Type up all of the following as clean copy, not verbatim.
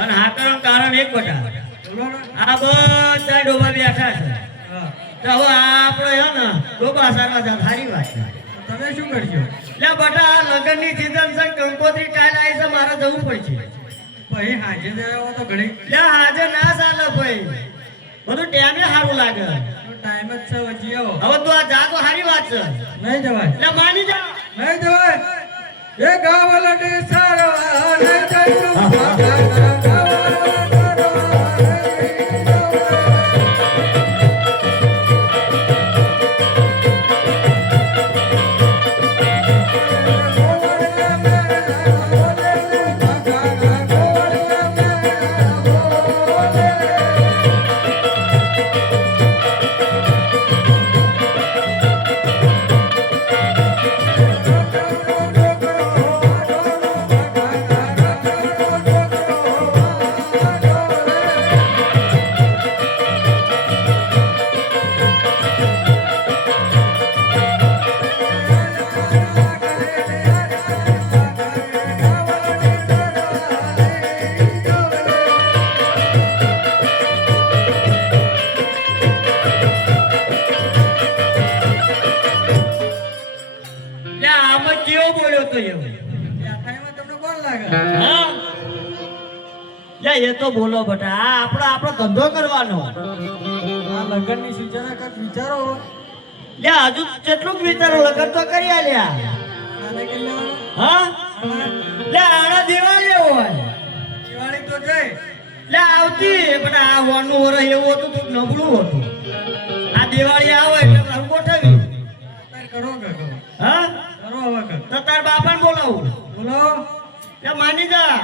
અને હાકરનું કારણ એક બટા આ બધા ડોબા બેઠા છે તો હવે આપણે હે ને ડોબા સારવા જા સારી વાત છે તમે શું કરશો લે બટા આ લગનની સીઝન છે કંકોત્રી ટાઈલ આવી છે મારે જવું પડશે ભાઈ હાજે જવા તો ઘણી લે આજે ના ચાલે ભાઈ બધું ટાઈમે સારું લાગે ટાઈમ જ છે વચ્ચે આવો હવે તું આ જા તો સારી વાત છે નહીં જવાય લે માની જા નહીં જવાય એ ગાવલડે સારવા નહીં એ તો બોલો બટા આપણો ધંધો કરવાનો આ લગનની સીઝન કાક વિચારો લે હજુ કેટલું વિચારો લગન તો કરી આલ્યા આને કે લેવાનો હા લે આણા દિવાળી હોય દિવાળી તો જઈ લે આવતી પણ આ વોનું વર એવું હતું તો નબળું હતું આ દિવાળી આવે એટલે હું ગોઠવી કરો કે હા કરો હવે કે તો તાર બાપાને બોલાવું બોલો કે માની જા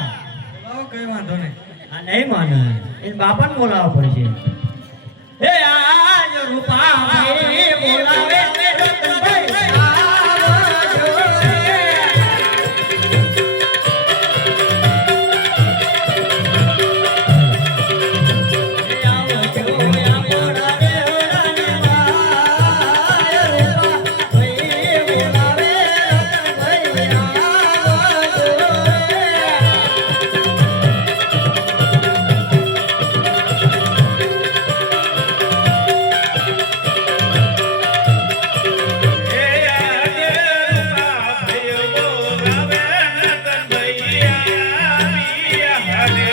બોલાવો કઈ વાંધો નહીં આ નહીં માને એ બાપાને બોલાવવા પડશે હે આજ રૂપા બોલાવે રતનભાઈ આવજો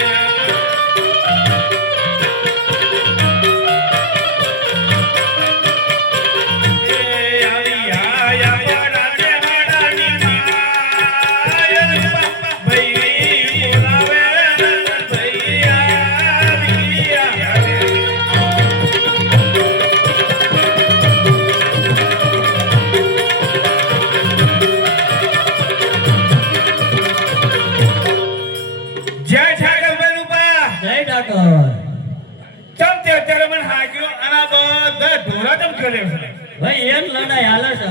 ભાઈ એમ લડાઈ હાલે છે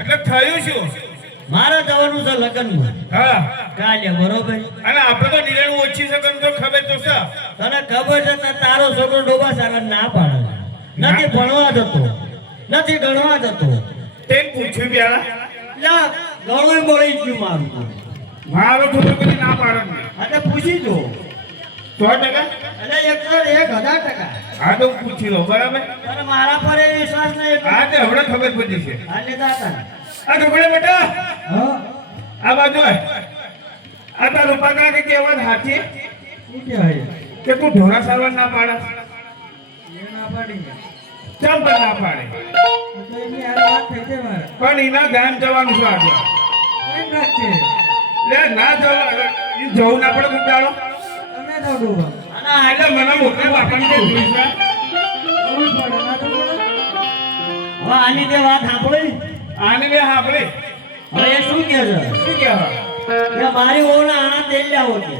એટલે થયું શું મારા જવાનું છે લગનમાં હા કાલે બરોબર અને આપણે તો નિર્ણય ઓછી છે તો ખબર તો છે તને ખબર છે કે તારો છોકરો ડોબા સારા ના પાડે નથી ભણવા જતો નથી ગણવા જતો તે પૂછ્યું પેલા લા ગણવું મળી ગયું મારું મારો છોકરો કદી ના પાડે ને એટલે પૂછી જો 100% એટલે 1,1000%. હા તો પૂછી લો બરાબર પણ મારા પર એ વિશ્વાસ નહીં હા તે હમણાં ખબર પડી છે હાલે દાતા આ ઢોકળે બેટા હા આ બાજુ આ તાર રૂપા કાકા કે કેવા હાથી શું કહેવાય કે તું ઢોરા સારવાર ના પાડે એ ના પાડી ચમ પર ના પાડે તો એની આ વાત થઈ છે મારે પણ એના ગામ જવાનું છે આગળ કેમ રાખશે લે ના જવા એ જવું ના પડે ગુંડાળો તમે જાઓ ડોબા અને એટલે મને મોકલી બાપાને કે જોઈશ ને જવું પડે ના તો બોલો હવે આની તે વાત સાંભળી આને બે હાંભળી હવે એ શું કહે છે શું કહેવાય કે મારી ઓના આના તેલ લાવો છે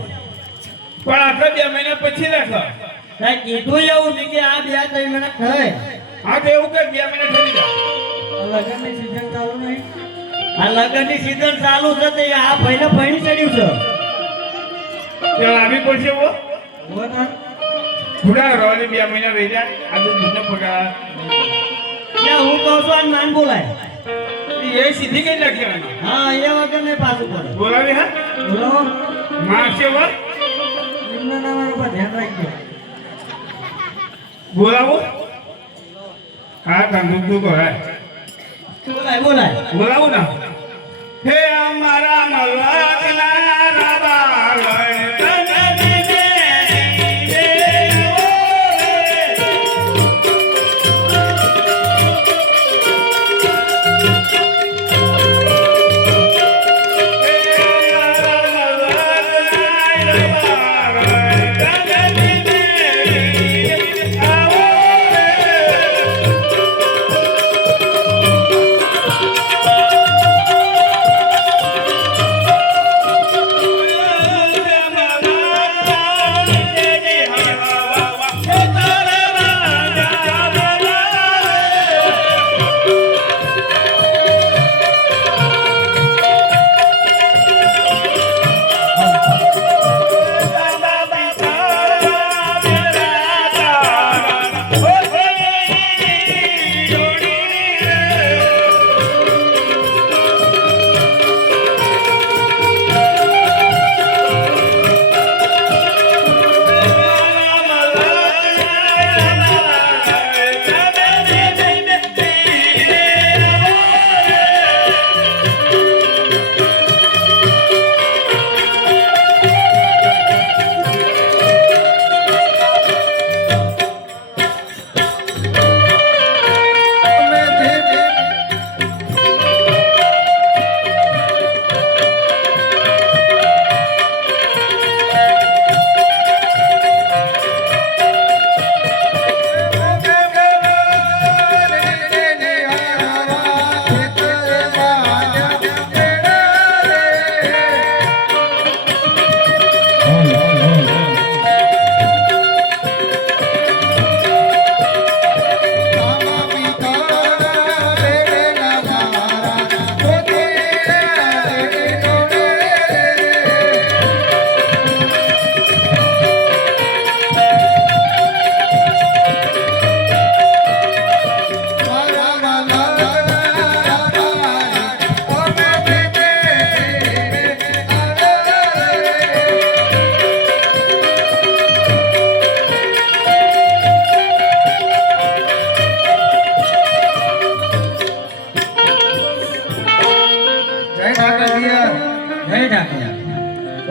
પણ આપણે 2 મહિના પછી રાખો તારે કીધું એવું છે કે આ 2-3 મહિના થાય હા તો એવું કે 2 મહિના થઈ જાય લગનની સીઝન ચાલુ નહીં આ લગનની સીઝન ચાલુ છે તે આ ભાઈને ભણી ચડ્યું છે તે આવી પડશે વો બોલા થોડા રોલી 2 મહિના રહી જાય આજે દૂધનો પગાર ત્યાં હું કહું છું આ નાન બોલાય એ સીધી કઈ નાખી હા એ વગર નહીં પાછું પડે બોલાવી હા બોલો મારશે વો એ એમના નામ પર ધ્યાન રાખજો. બોલાવો હા ધંધુ તું કરાય બોલાય બોલાય બોલાવો ના હે અમારા મલકના રાબા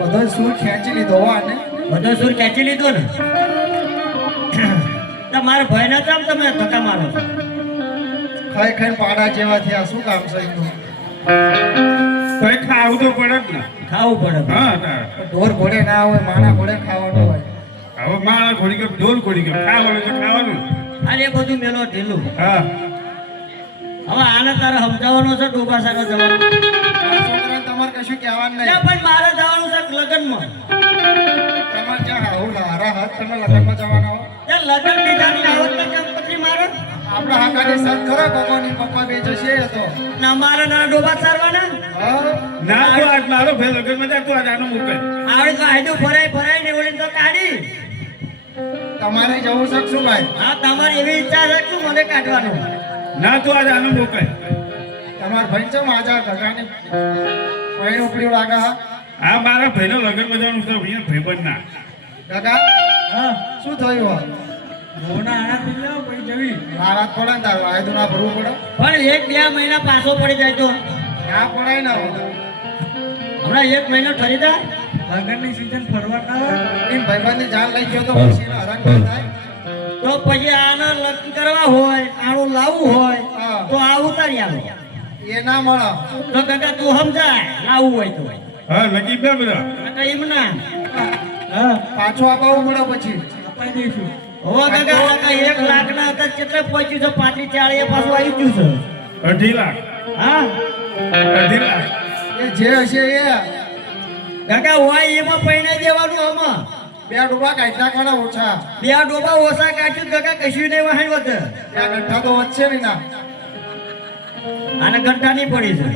બધો સૂર ખેંચી લીધો આને. બધો સુર ખેંચી લીધો ને તમારા ભાઈના કામ તમે ધક્કા મારો છો. ખાઈ ખાઈને પાડા જેવા થયા. શું કામ છે એનું? ભાઈ ખાવું તો પડે જ ને ખાવું પડે હા તારે ઢોર ઘોડે ના હોય, માણા ઘોડે ખાવાનું હોય. હવે માણસ ઘોડી ગયો ઢોલ ઘોડી ગયો ખાવાનું તો ખાવાનું અને એ બધું મેલો ઢીલું. હા હવે આને તારે સમજાવવાનો છે ડોબા સારો જવાનું. આ છોકરાને તમારે કશું કહેવાનું નહીં. પણ મારે જવાનું છે લગ્નમાં. તમારે જ્યાં હાહુ લારા હાથ તમે લગ્નમાં જવાના હો. ત્યાં લગ્ન બીજાની આવત ને કેમ પછી મારે આપણા હાકાની સાથ ખરો કમાની પપ્પા બે જશે એ તો. ના મારે ના ડોબા સારવાના. હા ના તો આજ મારો ભાઈ લગનમાં જાય તો આજ આનો મૂકે આવડે તો આયદું ફરાય ને ઓળી તો કાઢી. તમારે જવું છે શું ભાઈ? હા તમારી એવી ઈચ્છા છે કે મને કાઢવાનું. ના તો આજ આનો મૂકે તમાર ભાઈ છે માજા ઘગાની ભાઈ ઉપડી લાગા. આ મારા ભાઈનો લગનમાં જવાનું છે અહીંયા ભાઈબંધ ના કાકા હા શું થયું? મોના આના પી જાવ પછી જવી. લારાત પડે ને તાર વાયદું ના ભરવું પડે. પણ 1-2 મહિના પાછો પડી જાય તો ના પડાય ના હોય. હમણાં 1 મહિનો ઠરી જાય. લગનની સીઝન ફરવા ના હોય. એમ ભાઈબંધની જાન લઈ ગયો તો પછી એનો હરામ ના થાય. તો પછી આના લગ્ન કરવા હોય આનું લાવવું હોય હા. તો આ ઉતારી આવો. એ ના મળે. તો કાકા તું સમજાય લાવવું હોય તો હા લગી બે બધા કાકા એમ ના. હા પાછો અપાવવું પડે પછી. અપાઈ દઈશું. હો કાકા 1 લાખ ના હતા કેટલે પહોંચ્યું છે? 35-40 પાછું આવી ગયું છે. 2.5 લાખ હા 2.5 લાખ એ જે હશે એ કાકા હોય એમાં પૈણે દેવાનું. આમાં 2 ડૂબા કાઢી નાખવાના ઓછા. 2 ડોબા ઓછા કાઢ્યું કાકા કશું નહીં વહાણ વધે. ત્યાં ગંઠા તો વધશે નહીં ના. આને ઘંટા નહીં પડી છે.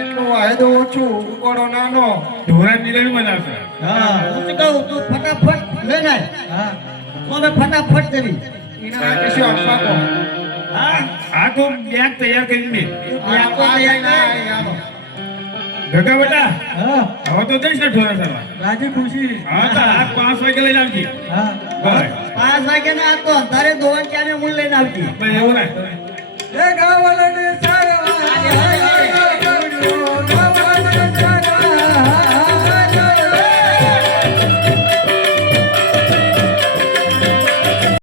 એટલું વાયદો ઓછું ઉકોડો નાનો. ઢોરા નિરાળી બનાવશે હા હું શું કહું તું ફટાફટ લઈ નાય. હા તો અમે ફટાફટ જવી. એના કશું આપવા કહો. હા આ તો બેગ તૈયાર કરીને તું ત્યાં તો તૈયાર કર. ગગા બેટા હા હવે તો જઈશ ને ઢોરા ચરવા. રાજી ખુશી હા તો આ 5 વાગે લઈને આવજે. હા બસ 5 વાગે ના તો તારે દોવાન ક્યારે મૂળ લઈને આવતી બસ એવું ને એ ગાવાલાને